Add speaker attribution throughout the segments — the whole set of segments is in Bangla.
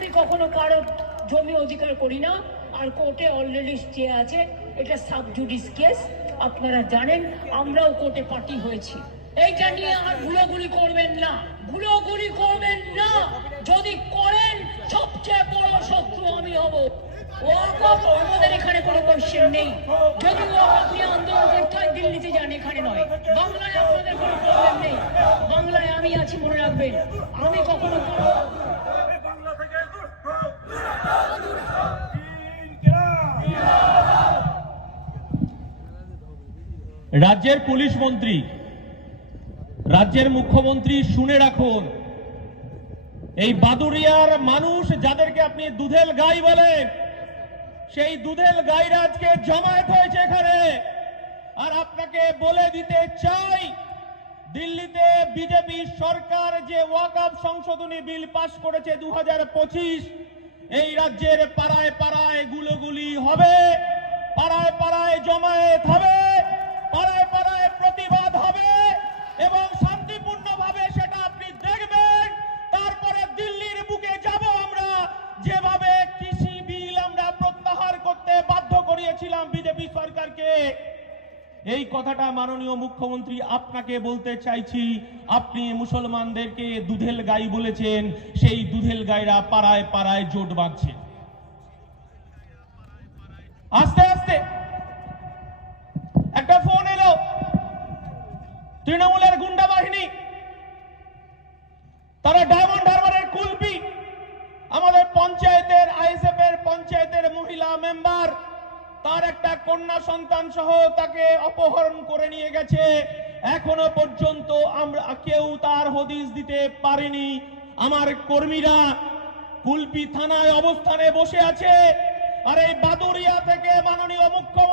Speaker 1: আমি কখনো কারও জমি অধিকার করি না। আর কোর্টে অলরেডি স্টে আছে। এটা সাব জুডিস কেস আপনারা জানেন, আমরাও কোর্টে পার্টি হয়েছি। এইটা নিয়ে আর গুলোগুলি করবেন না। গুলোগুলি করবেন না। যদি করেন, সবচেয়ে বড় শত্রু আমি হব। আমাদের এখানে কোনো কোশ্চেন নেই। যদি আন্দোলন করতে হয়, দিল্লিতে যান, এখানে নয়। বাংলায় আপনাদের কোনো প্রবলেম নেই। বাংলায় আমি আছি, মনে রাখবেন। আমি কখনো কোনো
Speaker 2: বাংলা থেকে ইনকিলাব
Speaker 3: রাজ্যের পুলিশ মন্ত্রী, রাজ্যের মুখ্যমন্ত্রী শুনে রাখুন, এই বাদুরিয়ার মানুষ যাদেরকে আপনি দুধেল গাই বলেন, সেই দুধেল আজকে জমায়েত হয়েছে এখানে। আর আপনাকে বলে দিতে চাই, দিল্লিতে বিজেপি সরকার যে ওয়াকআপ সংশোধনী বিল পাশ করেছে দু হাজার পঁচিশ, এই রাজ্যের পাড়ায় পাড়ায় গুলোগুলি হবে, পাড়ায় পাড়ায় জমায়েত হবে। এই কথাটা মাননীয় মুখ্যমন্ত্রী আপনাকে বলতে চাইছি। আপনি মুসলমানদেরকে দুধেল গাই বলেছেন, সেই দুধেল গাইরা পাড়ায় পাড়ায় জোট বাঁধছে। আস্তে আস্তে। একটা ফোন এলো। তৃণমূলের গুন্ডা তার একটা কন্যা সন্তান সহ তাকে অপহরণ করে নিয়ে গেছে। এখনও পর্যন্ত আমরা কেউ তার হদিস দিতে পারেনি। আমার কর্মীরা কুলপি থানায় অবস্থানে বসে আছে। আর এই বাদুরিয়া থেকে মাননীয় মুখ্যমন্ত্রী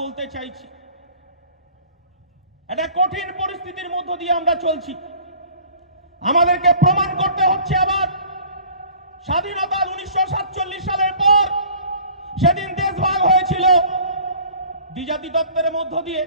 Speaker 3: বলতে চাইছি। একটা কঠিন পরিস্থিতির মধ্য দিয়ে আমরা চলছি। আমাদেরকে প্রমাণ করতে হচ্ছে আবার স্বাধীনতা উনিশশো সাতচল্লিশ সালের পর সেদিন দেশ ভাগ হয়েছিল দ্বিজাতি তত্ত্বের মধ্য দিয়ে।